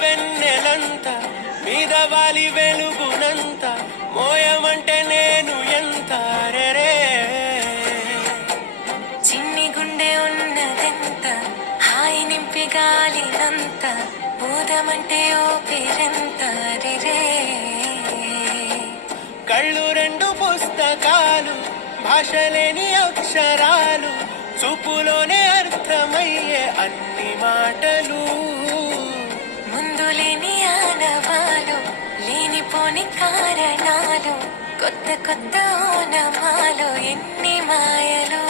వెన్నెలంత మీద వాలి వెలుగునంత మోయమంటే నేను ఎంత రే చిన్ని గుండె ఉన్నదెంత హాయి నింపి గాలినంత ఊదమంటే ఓ పేరెంత రే కళ్ళు రెండు పుస్తకాలు భాషలేని అక్షరాలు చూపులోనే అర్థమయ్యే అన్ని మాటలు ముందు లేని ఆనవాలు లేనిపోని కారణాలు కొత్త కొత్త ఓనమాలు ఎన్ని మాయలు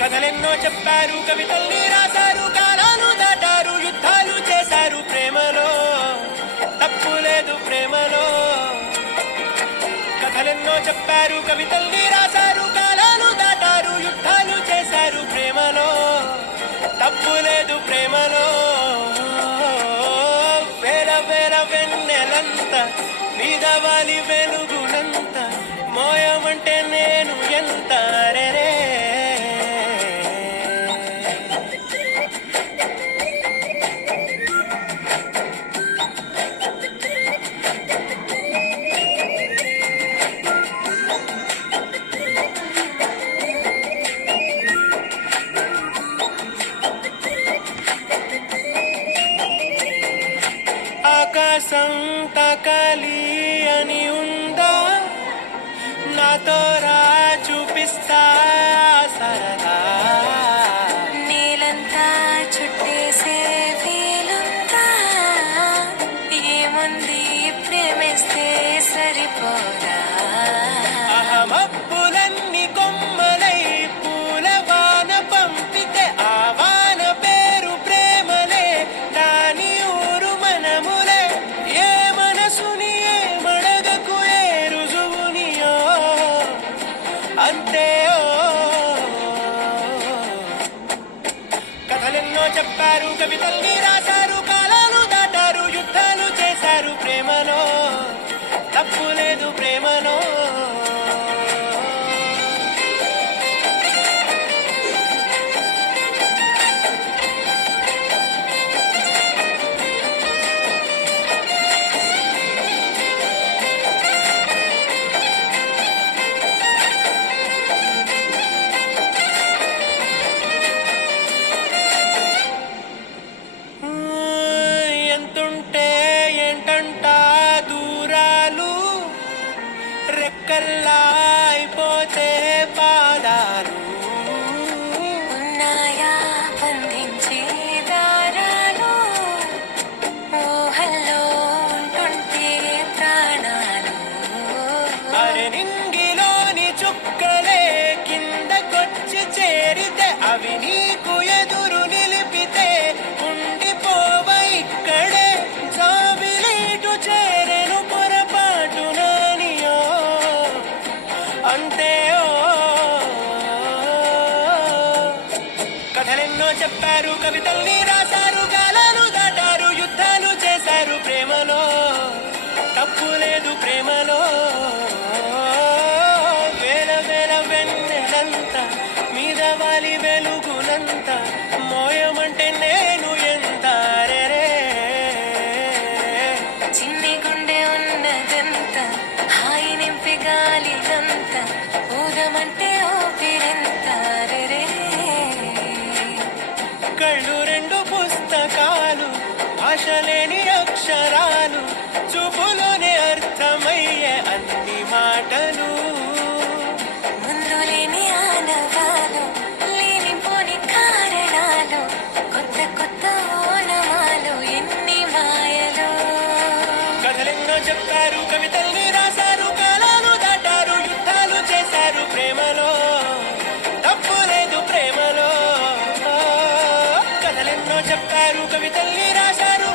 కథలెన్నో చెప్పారు కవితల్ని రాశారు కాలాలు దాటారు యుద్ధాలు చేశారు ప్రేమలో తప్పు లేదు ప్రేమలో కథలెన్నో చెప్పారు కవితల్ని రాశారు కాలాలు దాటారు యుద్ధాలు చేశారు ప్రేమలో తప్పు లేదు ప్రేమలో వేల వేల వెన్నెలంత మీద వాలి వెలుగునంత మోయమంటే నేను ఎంత రే ఆకాశం తకలి అని ఉందా నాతో రా చూపిస్తా సరదా నేలంతా చుట్టేసే వీలుందా ఏముంది ప్రేమిస్తే సరిపోదా అహమప్పులన్నీ కొమ్మలై పూలవాన పంపితే ఆ వాన పేరు ప్రేమలే దాని ఊరు మనములే ఏ మనసుని ఏ మడగకు ఏ రుజువునియో అంతే కథలెన్నో చెప్పారు కవితల్ని రాశారు కాలాలు దాటారు యుద్ధాలు చేశారు ప్రేమలో తప్పు లేదు ప్రేమలో ఎంతుంటే ఏంటంట దూరాలు రెక్కల్లా అయిపోతే పాదాలు ఉన్నాయా బంధించే దారాలు ఊహల్లో ఉంటుంటే ప్రాణాలు అరే నింగిలోని చుక్కలే కిందకొచ్చి చేరితే అవి నీకు ఎదురు నిలిపితే ఉండిపోవ ఇక్కడే జాబిలీటు చేరెను పొరపాటు నానియో అంతే కథలెన్నో చెప్పారు కవితల్ని రాశారు కాలాలు దాటారు యుద్ధాలు చేశారు ప్రేమలో తప్పు లేదు ప్రేమలో వేల వేల వెన్నెలంత మీద వాలి వెలుగునంత మోయమంటే నేను ఎంత రే చిన్ని గుండె ఉన్నదంత హాయి నింపి గాలినంత ఊదమంటే ఓపిరెంత రే కళ్ళు రెండు పుస్తకాలు భాషలేని అక్షరాలు చూపులోనే అర్థమయ్యే అన్ని మాటలు ముందు లేని ఆనవాలు లేనిపోని కారణాలు కొత్త కొత్త ఓనమాలు ఎన్ని మాయలు కథలెన్నో చెప్పారు కవితల్ని రాశారు కాలాలు దాటారు యుద్ధాలు చేశారు ప్రేమలో తప్పు లేదు ప్రేమలో కథలెన్నో చెప్పారు కవితల్ని రాశారు